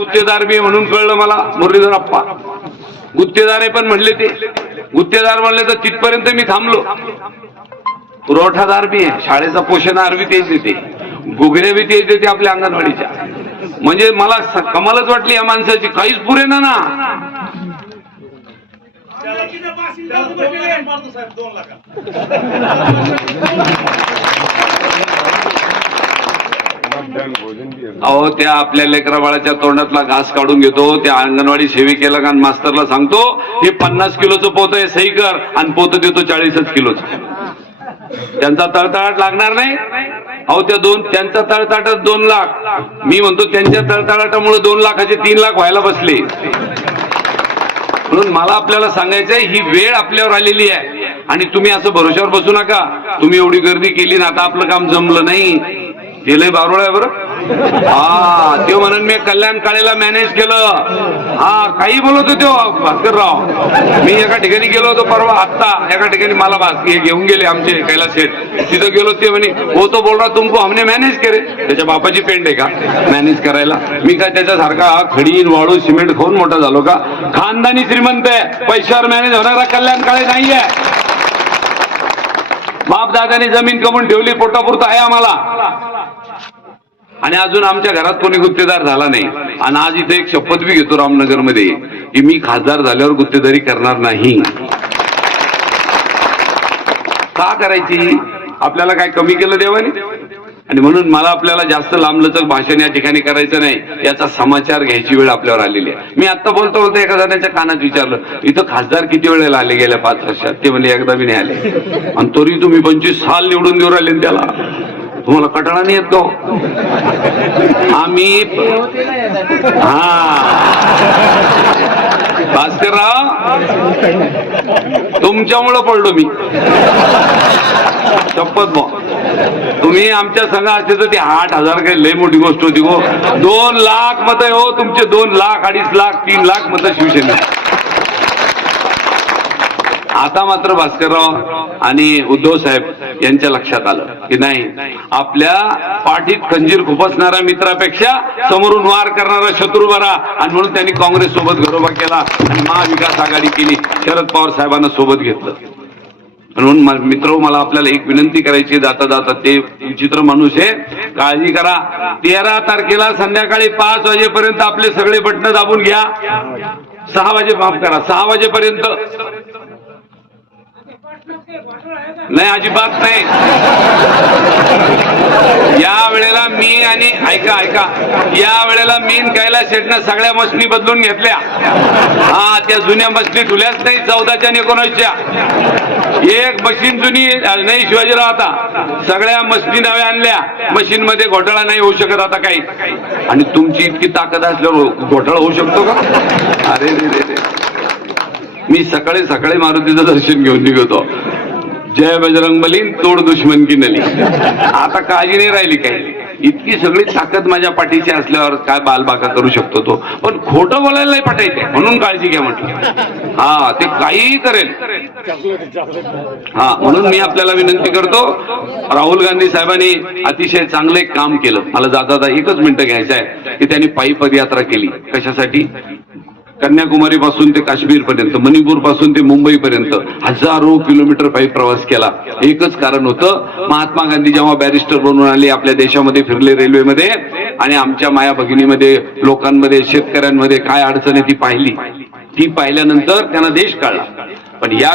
गुत्तेदार मी म्हणून कळलं मला. मुरलीधर अप्पा. गुत्तेदार आहे पण म्हणले ते. गुत्तेदार म्हणले तर तिथपर्यंत मी थांबलो. पुरवठादार बी आहे. शाळेचा पोषणाहार बी तेच देते. घुगऱ्या बी तेच देते आपल्या अंगणवाडीच्या. म्हणजे मला कमालच वाटली या माणसाची. काहीच पुरे ना ना. अहो त्या आपल्या लेकरा बाळाच्या तोंडातला घास काढून घेतो त्या अंगणवाडी सेविकेला का मास्तरला सांगतो हे पन्नास किलोचं पोत आहे सही कर आणि पोत देतो चाळीसच किलोचं. त्यांचा तळतळाट लागणार नाही. अहो त्या दोन त्यांचा तळतळाट दोन लाख. मी म्हणतो त्यांच्या तळतळाटामुळे दोन लाखाचे तीन लाख व्हायला बसले. म्हणून मला आपल्याला सांगायचंय ही वेळ आपल्यावर आलेली आहे. आणि तुम्ही असं भरोश्यावर बसू नका. तुम्ही एवढी गर्दी केली ना आता आपलं काम जमलं नाही. ते लय बारोळ आहे बरं. हा ते म्हणून मी कल्याण काळेला मॅनेज केलं. हा काही बोलत होते भास्करराव. मी एका ठिकाणी गेलो होतो परवा आत्ता एका ठिकाणी मला भास्कर हे घेऊन गेले आमचे कैलास शेठ. तिथं गेलो ते म्हणे हो तो बोल रहा तुमको हमने मॅनेज करे त्याच्या बापाची पेंट आहे का? मॅनेज करायला. मी काय त्याच्यासारखा खडीन वाळू सिमेंट खाऊन मोठा झालो का? खानदानी श्रीमंत आहे. पैशावर मॅनेज होणारा कल्याण काळे नाहीये. बाप दादाने जमीन कमवून ठेवली पोटापुरतं आहे आम्हाला. आणि अजून आमच्या घरात कोणी गुत्तेदार झाला नाही. आणि आज इथे एक शपथ बी घेतो रामनगरमध्ये की मी खासदार झाल्यावर गुत्तेदारी करणार नाही. का करायची? आपल्याला काय कमी केलं देवाने? आणि म्हणून मला आपल्याला जास्त लांबलचक भाषण या ठिकाणी करायचं नाही. याचा समाचार घ्यायची वेळ आपल्यावर आलेली आहे. मी आता बोलतो बोलतो एका जणाच्या कानात विचारलं इथं खासदार किती वेळेला आले गेल्या पाच वर्षात? ते म्हणजे एकदा मी नाही आले. आणि तरी तुम्ही पंचवीस साल निवडून देऊ राहिले त्याला. तुम्हाला कटाळा नाही येत तो. आम्ही हा. भास्करराव तुमच्यामुळं पडलो मी. शपथ बा तुम्ही आमच्या संघ असते तर ते आठ हजार काही लय मोठी गोष्ट होती गो. दोन लाख मत हो तुमचे दोन लाख अडीच लाख तीन लाख मत शिवसेना आता मात्र भास्करराव आणि उद्धव साहेब यांच्या लक्षात आलं की नाही आपल्या पाठीत खंजीर खुपसणाऱ्या मित्रापेक्षा समोरून वार करणारा शत्रू बरा. आणि म्हणून त्यांनी काँग्रेस सोबत घरोबा केला आणि महाविकास आघाडी केली. शरद पवार साहेबांना सोबत घेतलं. म्हणून मित्र मला आपल्याला एक विनंती करायची जाता जाता ते विचित्र माणूस आहे. काळजी करा. तेरा तारखेला संध्याकाळी पाच वाजेपर्यंत आपले सगळे बटणं दाबून घ्या. सहा वाजे माफ करा. सहा वाजेपर्यंत नाही अजिबात नाही. या वेळेला मी आणि ऐका ऐका. या वेळेला मीन कैला शेटनं सगळ्या मशनी बदलून घेतल्या. हा त्या जुन्या मशनी धुल्याच नाही चौदाच्या आणि एकोणीसच्या. एक मशीन जुनी नाही शिवाजीराव आता. सगळ्या मशीनी नव्या आणल्या. मशीन मध्ये घोटाळा नाही होऊ शकत आता काही. आणि तुमची इतकी ताकद असल्यावर घोटाळा होऊ शकतो का? अरे रे रे रे. मी सकाळी सकाळी मारुतीचं दर्शन घेऊन निघतो. जय बजरंग बलीन तोड दुश्मन की नली. आता काळजी नाही राहिली काही. इतकी सगळी ताकद माझ्या पाठीची असल्यावर काय बालबाका करू शकतो तो? पण खोटं बोलायला नाही पाठायचे म्हणून काळजी घ्या म्हटलं. हा ते काहीही करेल. हा म्हणून मी आपल्याला विनंती करतो राहुल गांधी साहेबांनी अतिशय चांगले काम केलं. मला जाता जाता एकच मिनिटं घ्यायचं आहे की त्यांनी पायी पदयात्रा केली. कशासाठी? कन्याकुमारी पासून ते काश्मीर पर्यंत मणिपूरपासून ते मुंबई पर्यंत हजारो किलोमीटर पायी प्रवास केला. एकच कारण होतं महात्मा गांधी जेव्हा बॅरिस्टर बनून आले आपल्या देशामध्ये फिरले रेल्वेमध्ये आणि आमच्या माया भगिनीमध्ये लोकांमध्ये शेतकऱ्यांमध्ये काय अडचण आहे ती पाहिली. ती पाहिल्यानंतर त्यांना देश कळला. पण या